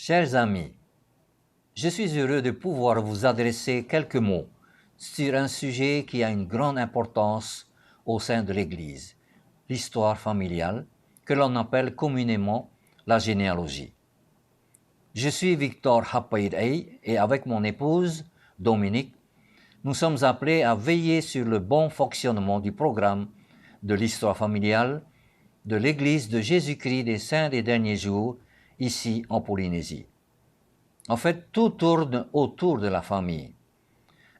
Chers amis, je suis heureux de pouvoir vous adresser quelques mots sur un sujet qui a une grande importance au sein de l'Église, l'histoire familiale, que l'on appelle communément la généalogie. Je suis Victor Hapaïdei et avec mon épouse, Dominique, nous sommes appelés à veiller sur le bon fonctionnement du programme de l'histoire familiale de l'Église de Jésus-Christ des Saints des Derniers Jours, ici en Polynésie. En fait, tout tourne autour de la famille.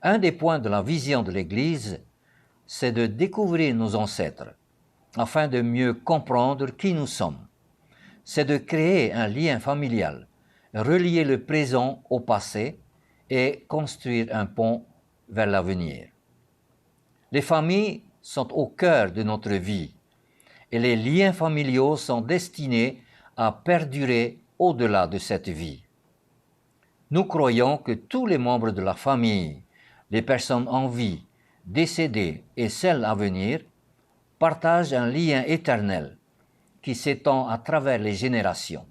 Un des points de la vision de l'Église, c'est de découvrir nos ancêtres, afin de mieux comprendre qui nous sommes. C'est de créer un lien familial, relier le présent au passé et construire un pont vers l'avenir. Les familles sont au cœur de notre vie et les liens familiaux sont destinés à perdurer au-delà de cette vie. Nous croyons que tous les membres de la famille, les personnes en vie, décédées et celles à venir, partagent un lien éternel qui s'étend à travers les générations.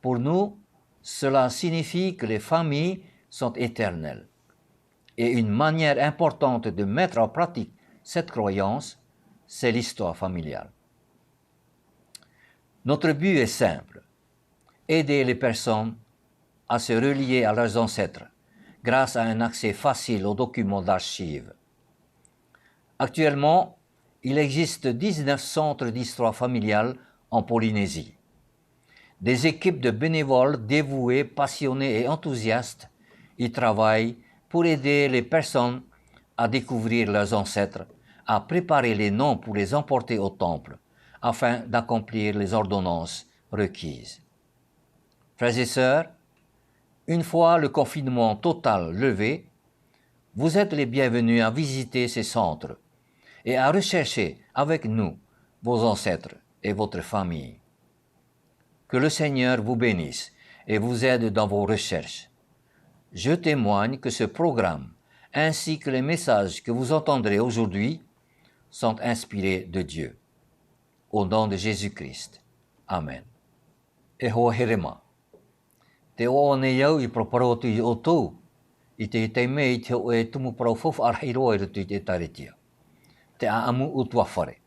Pour nous, cela signifie que les familles sont éternelles. Et une manière importante de mettre en pratique cette croyance, c'est l'histoire familiale. Notre but est simple, aider les personnes à se relier à leurs ancêtres grâce à un accès facile aux documents d'archives. Actuellement, il existe 19 centres d'histoire familiale en Polynésie. Des équipes de bénévoles dévoués, passionnés et enthousiastes y travaillent pour aider les personnes à découvrir leurs ancêtres, à préparer les noms pour les emporter au temple, afin d'accomplir les ordonnances requises. Frères et sœurs, une fois le confinement total levé, vous êtes les bienvenus à visiter ces centres et à rechercher avec nous vos ancêtres et votre famille. Que le Seigneur vous bénisse et vous aide dans vos recherches. Je témoigne que ce programme, ainsi que les messages que vous entendrez aujourd'hui, sont inspirés de Dieu. Au nom de Jésus-Christ. Amen. E hoa herema. Te o ne iau I proparotu I o tō, I te teime I te o e tumu parau fofu arheiroa I rutu I te taretia. Te a amu utua whare.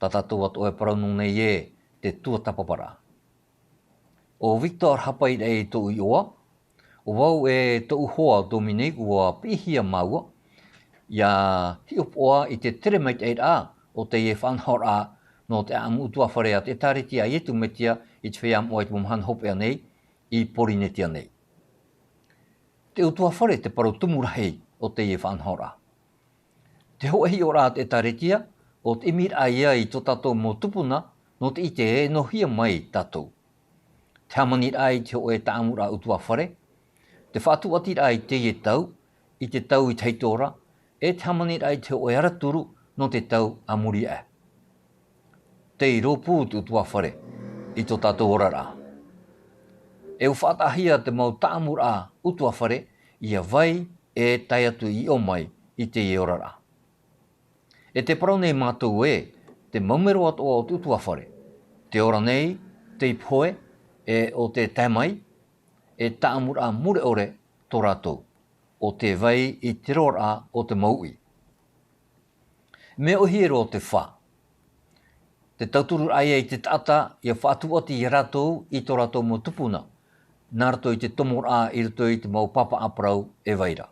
Tatatou atu e parau nung nei e te tua tapapara. O Victor Hapaïdei tō I oa, o wau e tō uhoa Dominique ua pihia maua, ia hiup oa I te teremait eid a o te e whanhor a no te amu utua whare a te taretia I etu metia I te whiam o e te mumhan hope a nei, I Porinetia nei. Te utua whare te paru tumurahei o te e whanhora. Te hoehi ora te taretia o te imir aia I tō tatou mo tupuna no te ite e no hia mai tatou. Te hamanir ai te hoe taamura utua whare. Te whatu atir ai te e tau, I te tau I teitora, e te hamanir ai te hoe araturu no te tau amuri e. Te I ropu te utua whare I tō tatou orara. E u whaatahia te mau taamura utua whare, ia vai e tai atu I o mai I te e orara. E te parau nei mātou e, te maumero atoa o te utua whare. Te ora nei, te ipoe, e o te tamai, e taamura mure ore tō rātou, o te vai I te rora o te maui. Me o hiero o te wha. Te tauturu aia I te tata, ia whaatuati I rātou I tō rātou mo tupuna, nā rato I te tomora I rato I te mau papa aprau e vaira.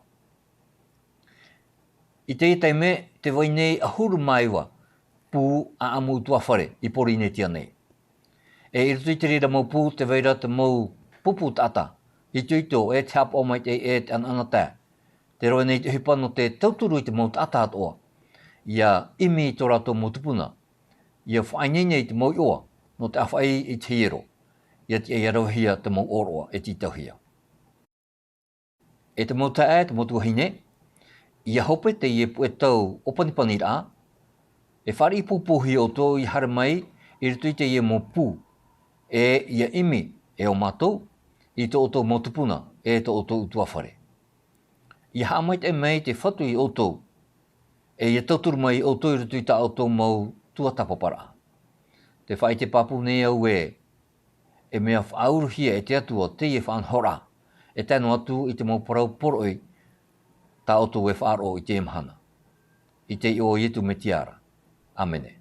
I te itaime, te vai nei ahuru maiwa, pū a amu tua whare I Porinetia nei. E I rato I te rira mau pū te vaira te mau pupu tata, I tuito e te hapa o mai te e te anangata. Te roe nei te hipa no te tauturu I te mau tata atoa. Ia imi I tō rato mo tupuna. Ia whainene I te mau ioa, no te awhai I te hiero. Ia te earauhia te mau oroa e te tauhia. E te mau tae, te mau tuahine, ia hope te ie pu e tau opanipani rā, e whari I pupuhi o tō I hara mai, I rutu I te ie mo pū, e ia imi e o mātou, I tō o tō mau tupuna, e tō o tō utua whare. Ia haamait e mei te whatu I o tō, e ia tauturu mai o tō I rutu I tā o tō mau tua tapapara. Te whai te papu nei au e e mea whaaurhia e te atua te e whaanhora, e tēnu atu i te mauparau poroi, ta otu e whaaro i te imhana. I te i o Ietu me tiara. Amene.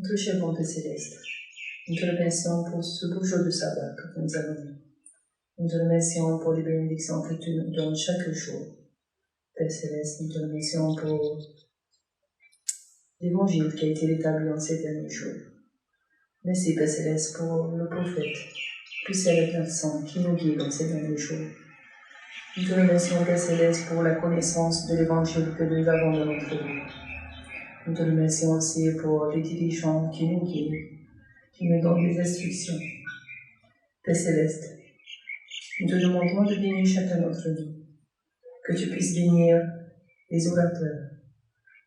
Notre cher Père céleste, Nous te remercions pour ce beau jour de sabbat que nous avons eu. Nous te remercions pour les bénédictions que tu nous donnes chaque jour. Père Céleste, nous te remercions pour l'évangile qui a été établi en ces derniers jours. Merci, Père Céleste, pour le prophète, plus célèbre sang qui nous guide dans ces derniers jours. Nous te remercions, Père Céleste, pour la connaissance de l'évangile que nous avons dans notre vie. Nous te remercions aussi pour les dirigeants qui nous guident, qui nous donnent des instructions. Père Céleste, nous te demandons de bénir chacun d'entre nous, que tu puisses bénir les orateurs.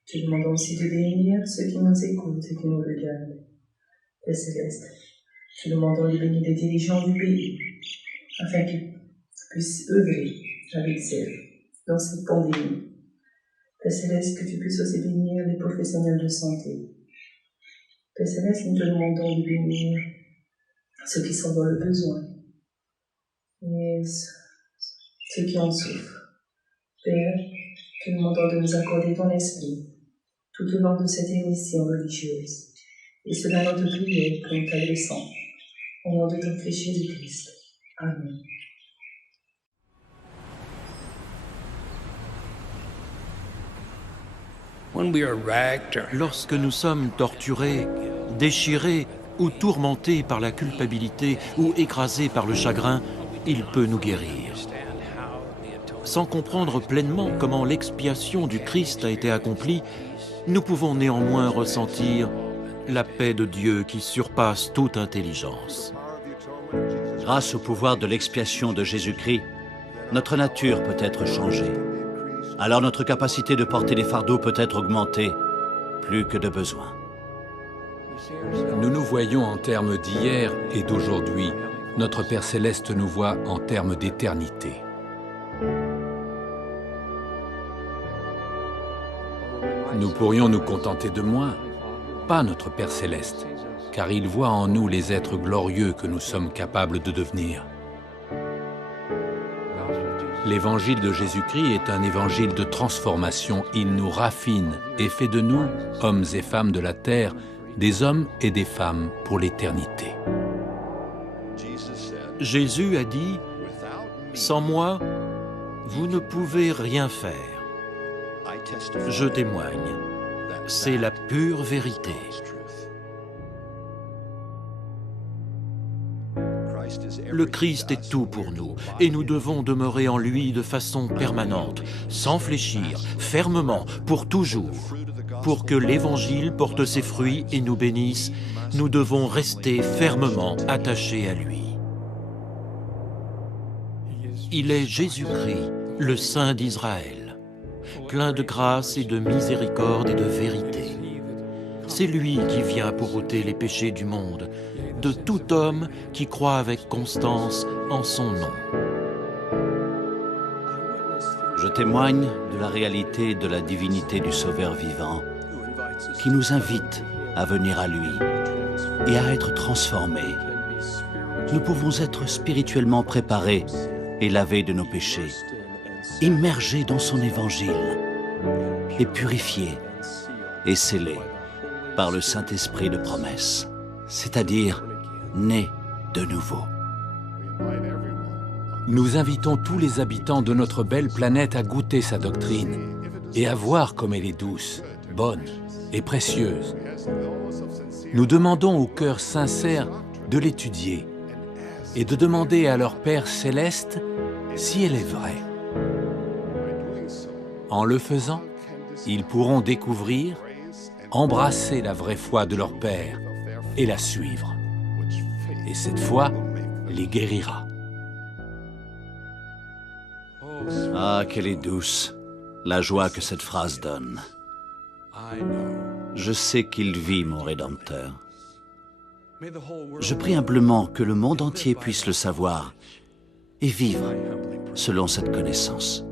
Te demandons aussi de bénir ceux qui nous écoutent et qui nous regardent. Père Céleste, te demandons de bénir les dirigeants du pays, afin qu'ils puissent œuvrer avec zèle dans cette pandémie. Père Céleste, que tu puisses aussi bénir les professionnels de santé. Père Céleste, nous te demandons de bénir ceux qui sont dans le besoin et ceux qui en souffrent. Père, te demandons de nous accorder ton esprit tout au long de cette émission religieuse. Et cela notre prière que nous t'adressons. Au nom de ton Fils Jésus-Christ. Amen. Lorsque nous sommes torturés, déchirés ou tourmentés par la culpabilité ou écrasés par le chagrin, il peut nous guérir. Sans comprendre pleinement comment l'expiation du Christ a été accomplie, nous pouvons néanmoins ressentir la paix de Dieu qui surpasse toute intelligence. Grâce au pouvoir de l'expiation de Jésus-Christ, notre nature peut être changée. Alors notre capacité de porter les fardeaux peut être augmentée, plus que de besoin. Nous nous voyons en termes d'hier et d'aujourd'hui. Notre Père Céleste nous voit en termes d'éternité. Nous pourrions nous contenter de moins, pas notre Père Céleste, car il voit en nous les êtres glorieux que nous sommes capables de devenir. L'évangile de Jésus-Christ est un évangile de transformation. Il nous raffine et fait de nous, hommes et femmes de la terre, des hommes et des femmes pour l'éternité. Jésus a dit « Sans moi, vous ne pouvez rien faire. Je témoigne, c'est la pure vérité. » Le Christ est tout pour nous, et nous devons demeurer en lui de façon permanente, sans fléchir, fermement, pour toujours. Pour que l'Évangile porte ses fruits et nous bénisse, nous devons rester fermement attachés à lui. Il est Jésus-Christ, le Saint d'Israël, plein de grâce et de miséricorde et de vérité. C'est lui qui vient pour ôter les péchés du monde, de tout homme qui croit avec constance en son nom. Je témoigne de la réalité de la divinité du Sauveur vivant, qui nous invite à venir à lui et à être transformés. Nous pouvons être spirituellement préparés et lavés de nos péchés, immergés dans son évangile et purifiés et scellés par le Saint-Esprit de promesse, c'est-à-dire nés de nouveau. Nous invitons tous les habitants de notre belle planète à goûter sa doctrine et à voir comme elle est douce, bonne et précieuse. Nous demandons au cœur sincère de l'étudier et de demander à leur Père céleste si elle est vraie. En le faisant, ils pourront découvrir, embrasser la vraie foi de leur Père et la suivre. Et cette foi les guérira. Ah, qu'elle est douce, la joie que cette phrase donne. Je sais qu'il vit, mon Rédempteur. Je prie humblement que le monde entier puisse le savoir et vivre selon cette connaissance.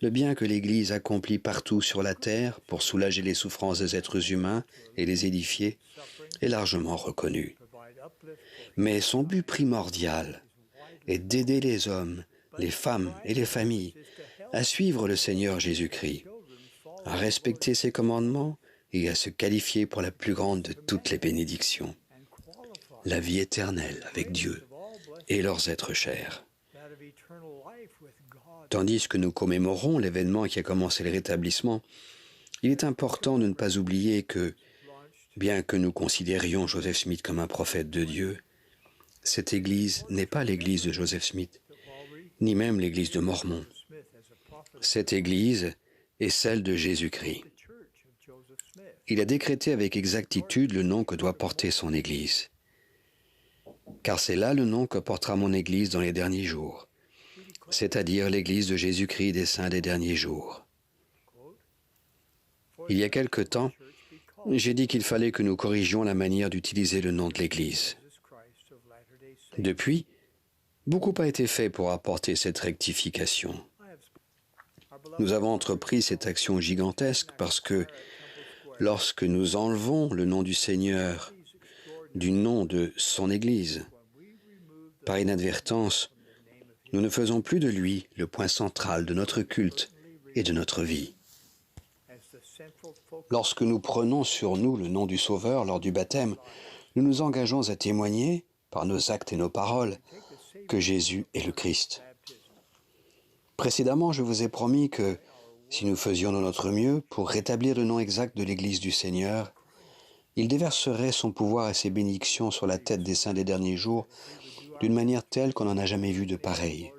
le bien que l'Église accomplit partout sur la terre pour soulager les souffrances des êtres humains et les édifier est largement reconnu. Mais son but primordial est d'aider les hommes, les femmes et les familles à suivre le Seigneur Jésus-Christ, à respecter ses commandements et à se qualifier pour la plus grande de toutes les bénédictions, la vie éternelle avec Dieu et leurs êtres chers. Tandis que nous commémorons l'événement qui a commencé le rétablissement, il est important de ne pas oublier que, bien que nous considérions Joseph Smith comme un prophète de Dieu, cette Église n'est pas l'Église de Joseph Smith, ni même l'Église de Mormon. Cette Église est celle de Jésus-Christ. Il a décrété avec exactitude le nom que doit porter son Église. Car c'est là le nom que portera mon Église dans les derniers jours, c'est-à-dire l'Église de Jésus-Christ des saints des derniers jours. Il y a quelque temps, j'ai dit qu'il fallait que nous corrigions la manière d'utiliser le nom de l'Église. Depuis, beaucoup a été fait pour apporter cette rectification. Nous avons entrepris cette action gigantesque parce que lorsque nous enlevons le nom du Seigneur du nom de son Église, par inadvertance, nous ne faisons plus de lui le point central de notre culte et de notre vie. Lorsque nous prenons sur nous le nom du Sauveur lors du baptême, nous nous engageons à témoigner, par nos actes et nos paroles, que Jésus est le Christ. Précédemment, je vous ai promis que, si nous faisions de notre mieux pour rétablir le nom exact de l'Église du Seigneur, il déverserait son pouvoir et ses bénédictions sur la tête des saints des derniers jours d'une manière telle qu'on n'en a jamais vu de pareille.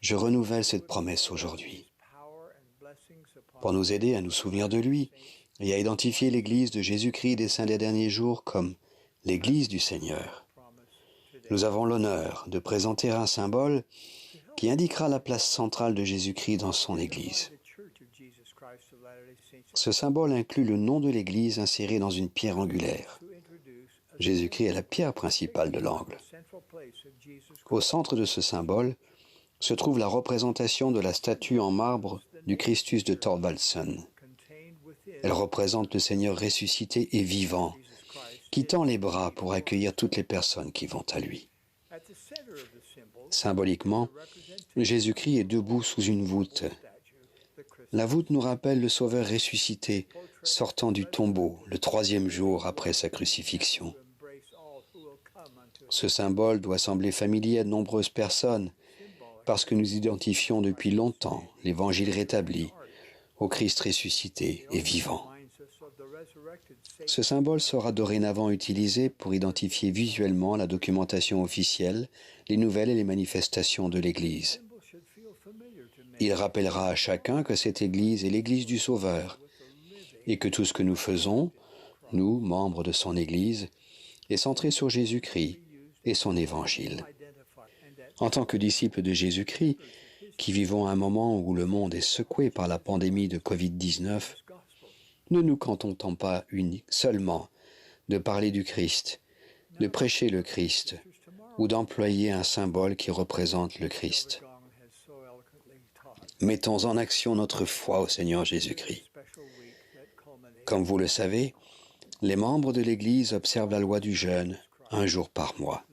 Je renouvelle cette promesse aujourd'hui. Pour nous aider à nous souvenir de lui et à identifier l'Église de Jésus-Christ des saints des derniers jours comme l'Église du Seigneur, nous avons l'honneur de présenter un symbole qui indiquera la place centrale de Jésus-Christ dans son Église. Ce symbole inclut le nom de l'Église inséré dans une pierre angulaire. Jésus-Christ est la pierre principale de l'angle. Au centre de ce symbole se trouve la représentation de la statue en marbre du Christus de Thorvaldsen. Elle représente le Seigneur ressuscité et vivant, qui tend les bras pour accueillir toutes les personnes qui vont à lui. Symboliquement, Jésus-Christ est debout sous une voûte. La voûte nous rappelle le Sauveur ressuscité, sortant du tombeau le 3e jour après sa crucifixion. Ce symbole doit sembler familier à de nombreuses personnes, parce que nous identifions depuis longtemps l'Évangile rétabli au Christ ressuscité et vivant. Ce symbole sera dorénavant utilisé pour identifier visuellement la documentation officielle, les nouvelles et les manifestations de l'Église. Il rappellera à chacun que cette Église est l'Église du Sauveur et que tout ce que nous faisons, nous, membres de son Église, est centré sur Jésus-Christ et son Évangile. En tant que disciples de Jésus-Christ, qui vivons un moment où le monde est secoué par la pandémie de Covid-19, ne nous contentons pas seulement de parler du Christ, de prêcher le Christ ou d'employer un symbole qui représente le Christ. Mettons en action notre foi au Seigneur Jésus-Christ. Comme vous le savez, les membres de l'Église observent la loi du jeûne un jour par mois.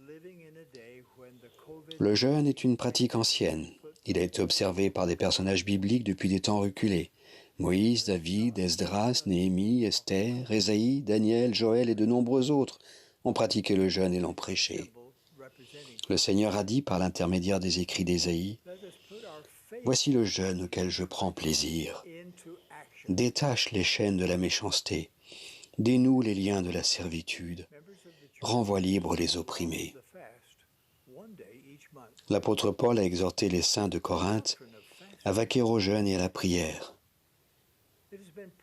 Le jeûne est une pratique ancienne. Il a été observé par des personnages bibliques depuis des temps reculés. Moïse, David, Esdras, Néhémie, Esther, Ésaïe, Daniel, Joël et de nombreux autres ont pratiqué le jeûne et l'ont prêché. Le Seigneur a dit par l'intermédiaire des écrits d'Ésaïe, « Voici le jeûne auquel je prends plaisir. Détache les chaînes de la méchanceté, dénoue les liens de la servitude, renvoie libres les opprimés. » L'apôtre Paul a exhorté les saints de Corinthe à vaquer au jeûne et à la prière.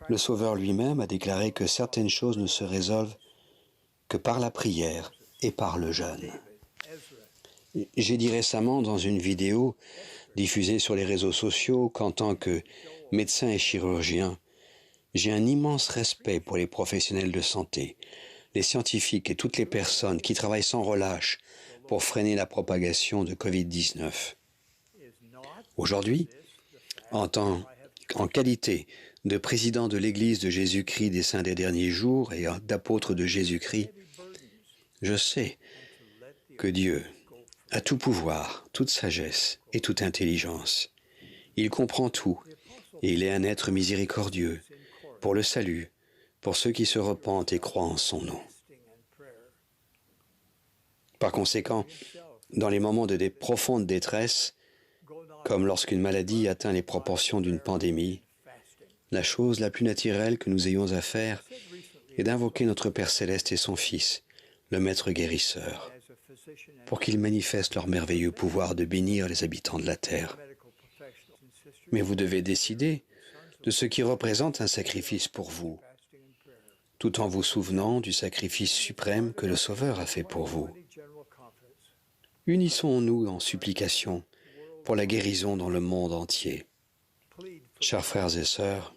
Le Sauveur lui-même a déclaré que certaines choses ne se résolvent que par la prière et par le jeûne. J'ai dit récemment dans une vidéo diffusée sur les réseaux sociaux qu'en tant que médecin et chirurgien, j'ai un immense respect pour les professionnels de santé, les scientifiques et toutes les personnes qui travaillent sans relâche pour freiner la propagation de Covid-19. Aujourd'hui, En qualité de président de l'Église de Jésus-Christ des Saints des Derniers Jours et d'apôtre de Jésus-Christ, je sais que Dieu a tout pouvoir, toute sagesse et toute intelligence. Il comprend tout et il est un être miséricordieux pour le salut, pour ceux qui se repentent et croient en son nom. Par conséquent, dans les moments de profonde détresse, comme lorsqu'une maladie atteint les proportions d'une pandémie, la chose la plus naturelle que nous ayons à faire est d'invoquer notre Père Céleste et son Fils, le Maître guérisseur, pour qu'ils manifestent leur merveilleux pouvoir de bénir les habitants de la terre. Mais vous devez décider de ce qui représente un sacrifice pour vous, tout en vous souvenant du sacrifice suprême que le Sauveur a fait pour vous. Unissons-nous en supplication pour la guérison dans le monde entier. Chers frères et sœurs,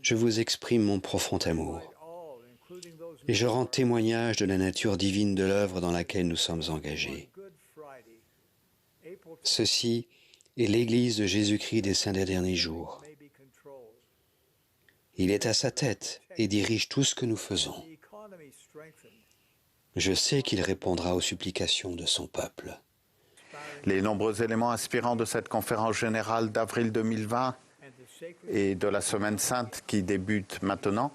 je vous exprime mon profond amour et je rends témoignage de la nature divine de l'œuvre dans laquelle nous sommes engagés. Ceci est l'Église de Jésus-Christ des Saints des Derniers Jours. Il est à sa tête et dirige tout ce que nous faisons. Je sais qu'il répondra aux supplications de son peuple. Les nombreux éléments inspirants de cette conférence générale d'avril 2020 et de la Semaine Sainte qui débute maintenant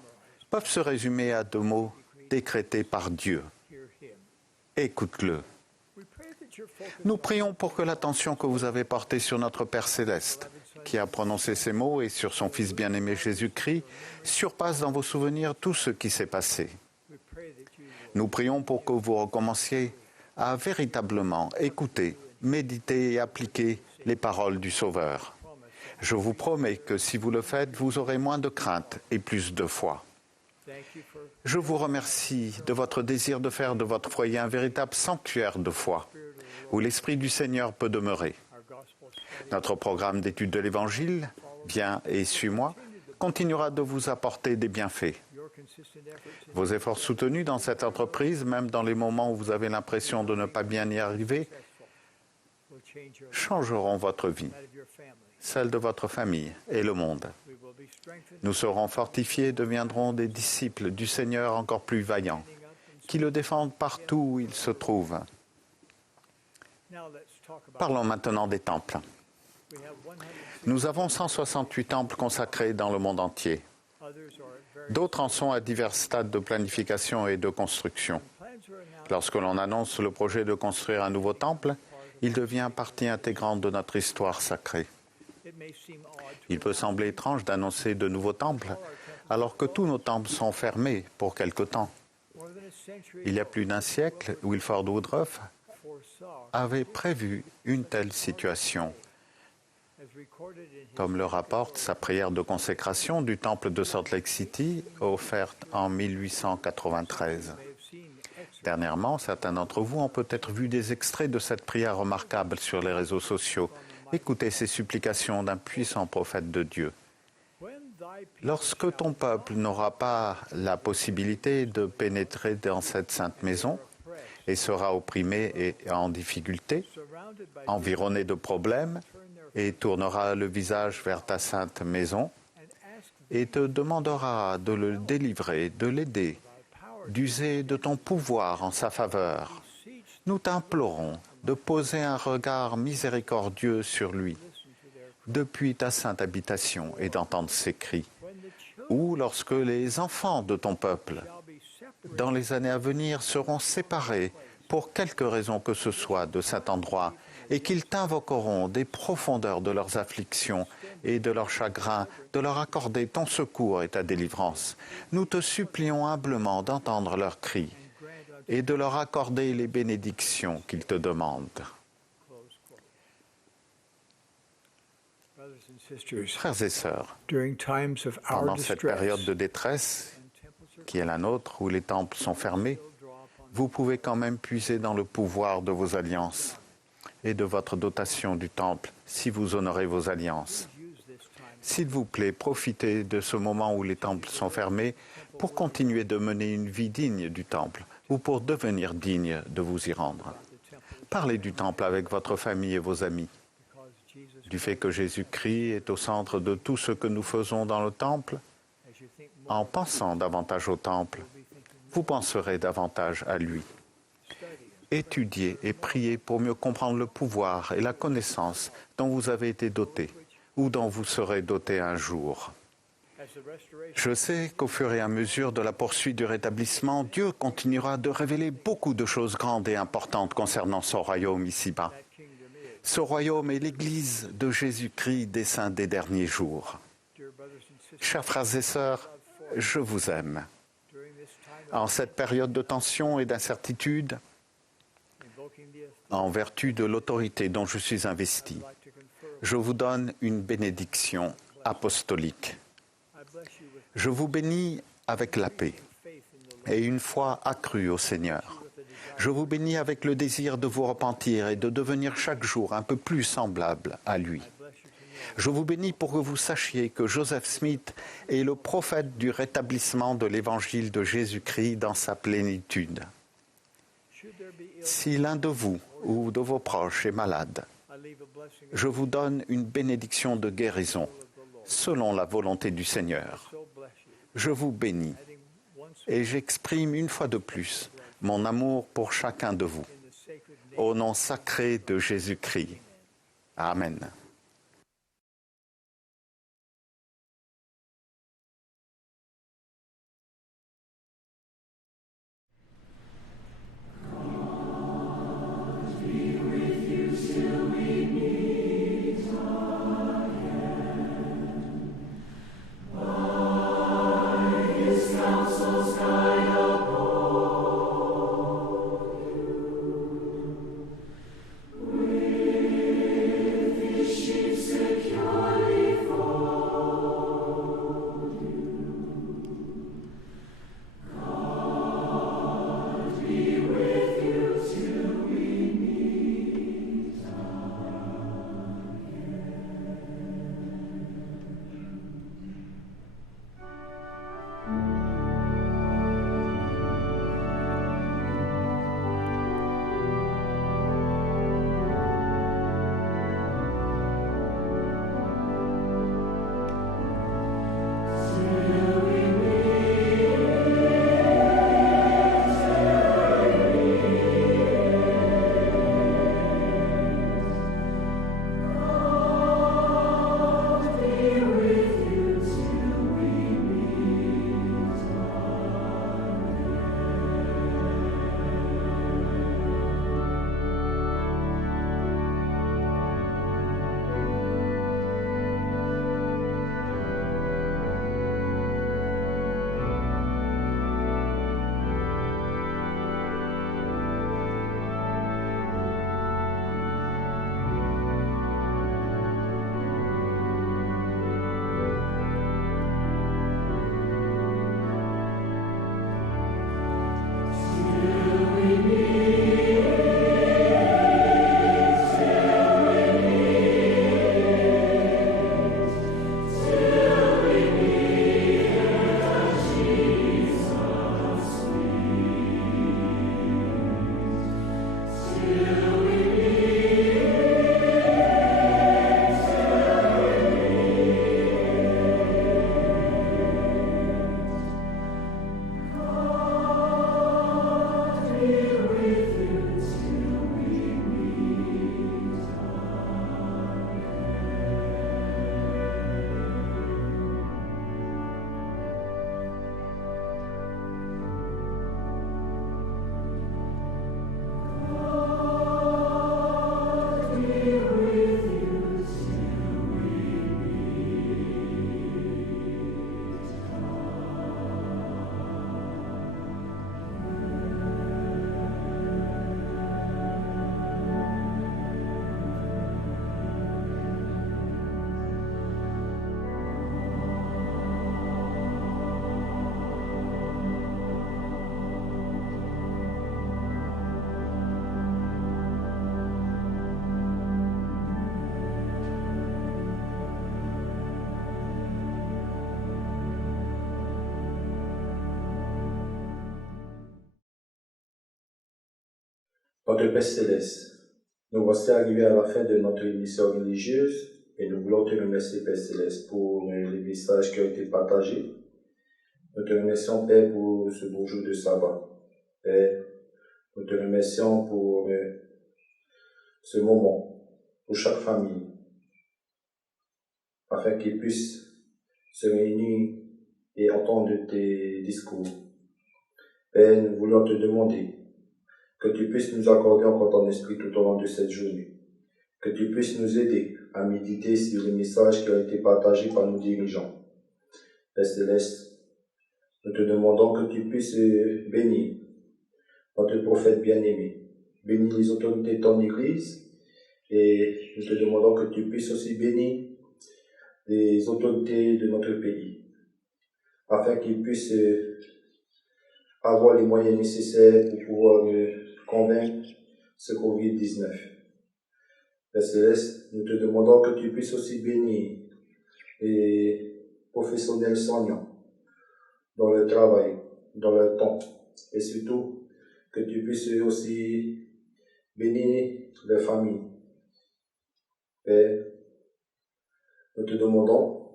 peuvent se résumer à 2 mots décrétés par Dieu. Écoute-le. Nous prions pour que l'attention que vous avez portée sur notre Père Céleste, qui a prononcé ces mots, et sur son Fils bien-aimé Jésus-Christ, surpasse dans vos souvenirs tout ce qui s'est passé. Nous prions pour que vous recommenciez à véritablement écouter, méditer et appliquer les paroles du Sauveur. Je vous promets que si vous le faites, vous aurez moins de crainte et plus de foi. Je vous remercie de votre désir de faire de votre foyer un véritable sanctuaire de foi, où l'Esprit du Seigneur peut demeurer. Notre programme d'étude de l'Évangile, Viens et suis-moi, continuera de vous apporter des bienfaits. Vos efforts soutenus dans cette entreprise, même dans les moments où vous avez l'impression de ne pas bien y arriver, changeront votre vie, celle de votre famille et le monde. Nous serons fortifiés et deviendrons des disciples du Seigneur encore plus vaillants, qui le défendent partout où il se trouve. Parlons maintenant des temples. Nous avons 168 temples consacrés dans le monde entier. D'autres en sont à divers stades de planification et de construction. Lorsque l'on annonce le projet de construire un nouveau temple, il devient partie intégrante de notre histoire sacrée. Il peut sembler étrange d'annoncer de nouveaux temples alors que tous nos temples sont fermés pour quelque temps. Il y a plus d'un siècle, Wilford Woodruff avait prévu une telle situation. Comme le rapporte sa prière de consécration du temple de Salt Lake City, offerte en 1893. Dernièrement, certains d'entre vous ont peut-être vu des extraits de cette prière remarquable sur les réseaux sociaux. Écoutez ces supplications d'un puissant prophète de Dieu. Lorsque ton peuple n'aura pas la possibilité de pénétrer dans cette sainte maison et sera opprimé et en difficulté, environné de problèmes, et tournera le visage vers ta sainte maison et te demandera de le délivrer, de l'aider, d'user de ton pouvoir en sa faveur. Nous t'implorons de poser un regard miséricordieux sur lui depuis ta sainte habitation et d'entendre ses cris. Ou lorsque les enfants de ton peuple, dans les années à venir, seront séparés pour quelque raison que ce soit de cet endroit et qu'ils t'invoqueront des profondeurs de leurs afflictions et de leurs chagrins, de leur accorder ton secours et ta délivrance. Nous te supplions humblement d'entendre leurs cris et de leur accorder les bénédictions qu'ils te demandent. Frères et sœurs, pendant cette période de détresse, qui est la nôtre, où les temples sont fermés, vous pouvez quand même puiser dans le pouvoir de vos alliances et de votre dotation du temple si vous honorez vos alliances. S'il vous plaît, profitez de ce moment où les temples sont fermés pour continuer de mener une vie digne du temple ou pour devenir digne de vous y rendre. Parlez du temple avec votre famille et vos amis. du fait que Jésus-Christ est au centre de tout ce que nous faisons dans le temple, en pensant davantage au temple, vous penserez davantage à lui. Étudiez et priez pour mieux comprendre le pouvoir et la connaissance dont vous avez été doté ou dont vous serez doté un jour. Je sais qu'au fur et à mesure de la poursuite du rétablissement, Dieu continuera de révéler beaucoup de choses grandes et importantes concernant son royaume ici-bas. Ce royaume est l'Église de Jésus-Christ des saints des derniers jours. Chers frères et sœurs, je vous aime. En cette période de tension et d'incertitude, en vertu de l'autorité dont je suis investi, je vous donne une bénédiction apostolique. Je vous bénis avec la paix et une foi accrue au Seigneur. Je vous bénis avec le désir de vous repentir et de devenir chaque jour un peu plus semblable à lui. Je vous bénis pour que vous sachiez que Joseph Smith est le prophète du rétablissement de l'évangile de Jésus-Christ dans sa plénitude. Si l'un de vous ou de vos proches est malade, je vous donne une bénédiction de guérison selon la volonté du Seigneur. Je vous bénis et j'exprime une fois de plus mon amour pour chacun de vous. Au nom sacré de Jésus-Christ. Amen. Notre Père céleste, Nous voici arrivés à la fin de notre émission religieuse et nous voulons te remercier, Père Céleste, pour les messages qui ont été partagés. Nous te remercions, Père, pour ce beau jour de sabbat. Père, nous te remercions pour ce moment, pour chaque famille, afin qu'ils puissent se réunir et entendre tes discours. Père, nous voulons te demander que tu puisses nous accorder encore ton esprit tout au long de cette journée, que tu puisses nous aider à méditer sur les messages qui ont été partagés par nos dirigeants. Père Céleste, nous te demandons que tu puisses bénir notre prophète bien-aimé, bénir les autorités de ton Église, et nous te demandons que tu puisses aussi bénir les autorités de notre pays, afin qu'ils puissent avoir les moyens nécessaires pour pouvoir convaincre ce Covid-19. Père Céleste, nous te demandons que tu puisses aussi bénir les professionnels soignants dans leur travail, dans leur temps, et surtout que tu puisses aussi bénir leurs familles. Père, nous te demandons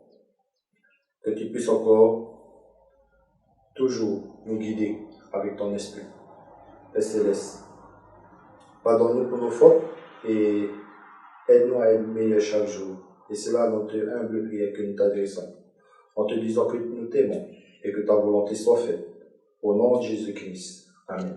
que tu puisses encore toujours nous guider avec ton esprit. Père Céleste, pardonne-nous pour nos fautes et aide-nous à être meilleurs chaque jour. Et c'est là notre humble prière que nous t'adressons, en te disant que nous t'aimons et que ta volonté soit faite. Au nom de Jésus-Christ. Amen.